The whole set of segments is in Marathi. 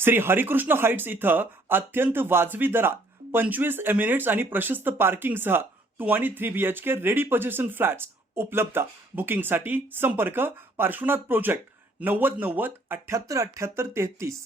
श्री हरिकृष्ण हाइट्स इथं अत्यंत वाजवी दरात 25 एमिरेट्स आणि प्रशस्त पार्किंगसह 2 आणि 3 BHK रेडी पोझिशन फ्लॅट्स उपलब्ध. बुकिंगसाठी संपर्क पार्श्वनाथ प्रोजेक्ट 9090 78 78 33.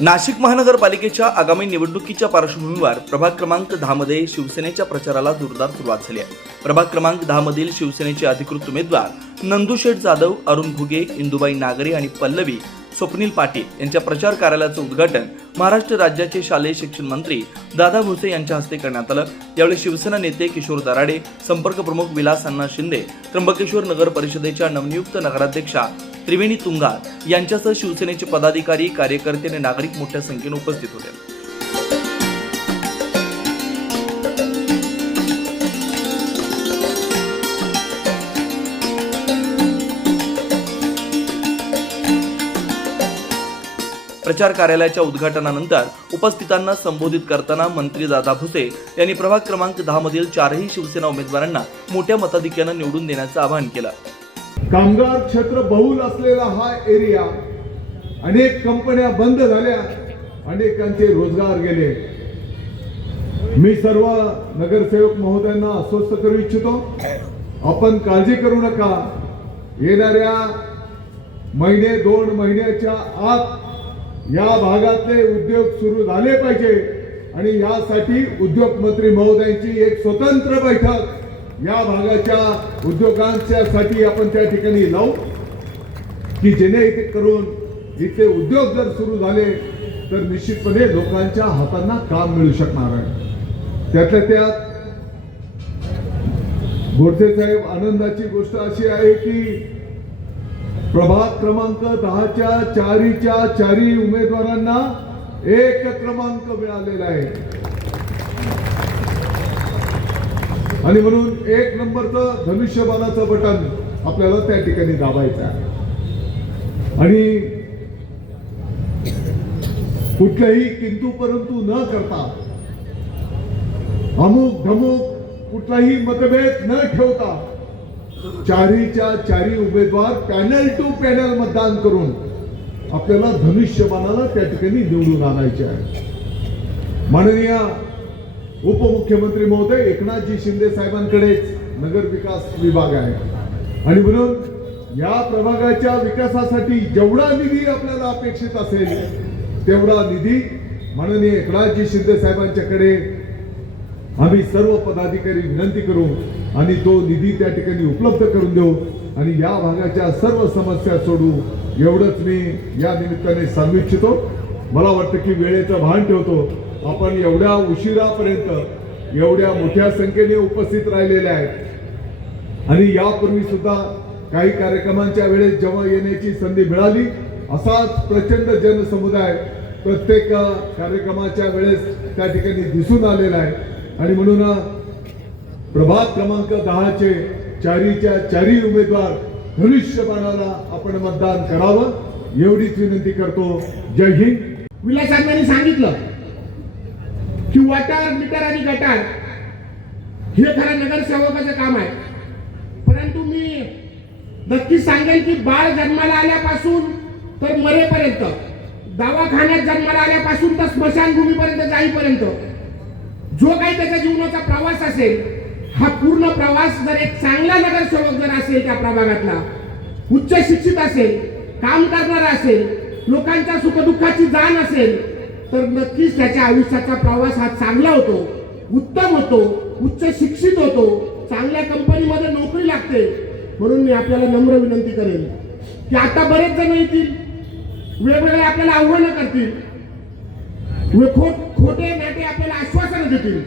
नाशिक महानगरपालिकेच्या आगामी निवडणुकीच्या पार्श्वभूमीवर प्रभाग क्रमांक 10 मध्ये शिवसेनेच्या प्रचाराला जोरदार सुरुवात झाली आहे. प्रभाग क्रमांक 10 मधील शिवसेनेचे अधिकृत उमेदवार नंदुशेठ जाधव, अरुण घुगे, इंदुबाई नागरे आणि पल्लवी स्वप्नील पाटील यांच्या प्रचार कार्यालयाचं उद्घाटन महाराष्ट्र राज्याचे शालेय शिक्षण मंत्री दादा भुसे यांच्या हस्ते करण्यात आलं. यावेळी शिवसेना नेते किशोर दराडे, संपर्क प्रमुख विलास अण्णा शिंदे, त्र्यंबकेश्वर नगर परिषदेच्या नवनियुक्त नगराध्यक्षा त्रिवेणी तुंगार यांच्यासह शिवसेनेचे पदाधिकारी, कार्यकर्ते आणि नागरिक मोठ्या संख्येने उपस्थित होते. प्रचार कार्यालयाच्या उद्घाटनानंतर उपस्थितांना संबोधित करताना मंत्री दादा भुसे यांनी प्रभाग क्रमांक 10 मधील 4ही शिवसेना उमेदवारांना मोठ्या मताधिक्यानं निवडून देण्याचं आवाहन केलं. कामगार क्षेत्र बहुल असलेला हा एरिया, अनेक कंपन्या बंद झाल्या, अनेकांचे रोजगार गेले. मी सर्व नगरसेवक महोदयांना आश्वस्त करू इच्छितो, आपण काळजी करू नका. येणाऱ्या महिने 2 महिन्याच्या आत या भागातले उद्योग सुरू झाले पाहिजे आणि यासाठी उद्योग मंत्री महोदयांची एक स्वतंत्र बैठक या भागाच्या उद्योगांसाठी आपण त्या ठिकाणी लावू की जेणेकरून इथे उद्योग जर सुरू झाले तर निश्चितपणे लोकांच्या हातांना काम मिळू शकणार आहे. त्यातल्या त्यात गोडसे साहेब, आनंदाची गोष्ट अशी आहे की प्रभाग क्रमांक 10च्या 4च्या उमेदवारांना 1 क्रमांक मिळालेला आहे आणि म्हणून 1 नंबरचं धनुष्यबाणाचं बटन आपल्याला त्या ठिकाणी दाबायचं आहे आणि कुठल्याही किंतु परंतु न करता, अमुक धमुक कुठलाही मतभेद न ठेवता 4च्या 4 उमेदवार पॅनल टू पॅनल मतदान करून आपल्याला धनुष्यबाणाला त्या ठिकाणी निवडून आणायचे आहे. माननीय उपमुख्यमंत्री महोदय एकनाथजी शिंदे साहेबांकडेच नगर विकास विभाग आहे आणि म्हणून या प्रभागाच्या विकासासाठी जेवढा निधी आपल्याला अपेक्षित असेल तेवढा निधी माननीय एकनाथजी शिंदे साहेबांच्याकडे आम्ही सर्व पदाधिकारी विनंती करू आणि तो निधी त्या ठिकाणी उपलब्ध करून देऊ आणि या भागाच्या सर्व समस्या सोडू, एवढंच मी या निमित्ताने सांगू इच्छितो. मला वाटतं की वेळेचं भान ठेवतो. आपण एवढ्या उशिरापर्यंत एवढ्या मोठ्या संख्येने उपस्थित राहिलेले आहेत आणि यापूर्वी सुद्धा काही कार्यक्रमांच्या वेळेस जेव्हा येण्याची संधी मिळाली असाच प्रचंड जनसमुदाय प्रत्येक कार्यक्रमाच्या वेळेस त्या ठिकाणी दिसून आलेला आहे आणि म्हणून प्रभाग क्रमांक 10चे 4च्या 4 उमेदवार धनुष्यबाणाला आपण मतदान करावं एवढीच विनंती करतो. जय हिंद. विलास अण्णांनी सांगितलं की वॉटर मीटर आणि गटार हे खरं नगरसेवकाचं काम आहे, परंतु मी नक्कीच सांगेन की बाळ जन्माला आल्यापासून तर मरेपर्यंत, दवाखान्यात जन्माला आल्यापासून तर स्मशानभूमीपर्यंत जाईपर्यंत जो काही त्याच्या जीवनाचा प्रवास असेल, हा पूर्ण प्रवास जर एक चांगला नगरसेवक जर असेल, त्या प्रभागातला उच्च शिक्षित असेल, काम करणारा असेल, लोकांच्या सुखदुःखाची जाण असेल, तर नक्कीच त्याच्या आयुष्याचा प्रवास हा चांगला होतो, उत्तम होतो, उच्च शिक्षित होतो, चांगल्या कंपनीमध्ये नोकरी लागते. म्हणून मी आपल्याला नम्र विनंती करेन की आता बरेच जण येतील, वेगवेगळे आपल्याला आव्हानं करतील, खोटे नाटे आपल्याला आश्वासन देतील,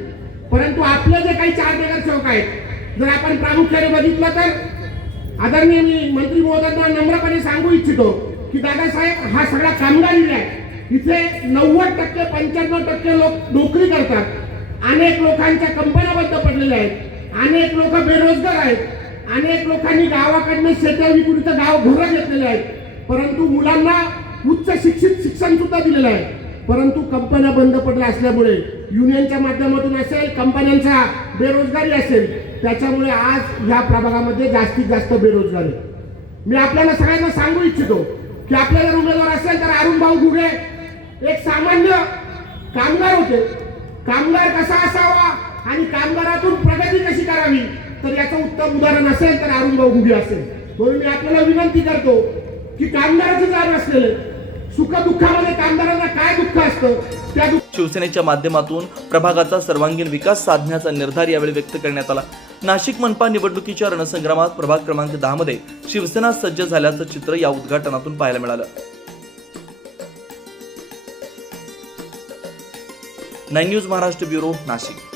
परंतु आपले जे काही 4 नगरसेवक आहेत, जर आपण प्रामुख्याने बघितलं तर आदरणीय मी मंत्री महोदयांना नम्रपणे सांगू इच्छितो की दादासाहेब, हा सगळा कामगार एरिया आहे, इथे 90% 95% लोक नोकरी करतात, अनेक लोकांच्या कंपन्या बंद पडलेल्या आहेत, अनेक लोक बेरोजगार आहेत, अनेक लोकांनी गावाकडनं शेती विकून इथं घरं घेतलेले आहेत, परंतु मुलांना उच्च शिक्षण सुद्धा दिलेलं आहे, परंतु कंपन्या बंद पडल्या असल्यामुळे युनियनच्या माध्यमातून असेल, कंपन्यांचा बेरोजगारी असेल, त्याच्यामुळे आज ह्या प्रभागामध्ये जास्तीत जास्त बेरोजगारी. मी आपल्याला सगळ्यांना सांगू इच्छितो की आपला जर उमेदवार असेल तर अरुण भाऊ घुगे एक सामान्य कामगार होते. कामगार कसा असावा आणि कामगारातून प्रगती कशी करावी, तर याचं उत्तम उदाहरण असेल तर अरुण भाऊ घुगे असेल. म्हणून मी आपल्याला विनंती करतो की कामगाराचं जाण असलेले सुख दुःखामध्ये कामगारांना काय दुःख असतं त्या शिवसेनेच्या माध्यमातून प्रभागाचा सर्वांगीण विकास साधण्याचा निर्धार यावेळी व्यक्त करण्यात आला. नाशिक मनपा निवडणुकीच्या रणसंग्रामात प्रभाग क्रमांक 10 मध्ये शिवसेना सज्ज झाल्याचं चित्र या उद्घाटनातून पाहायला मिळालं. 9 न्यूज महाराष्ट्र ब्युरो, नाशिक.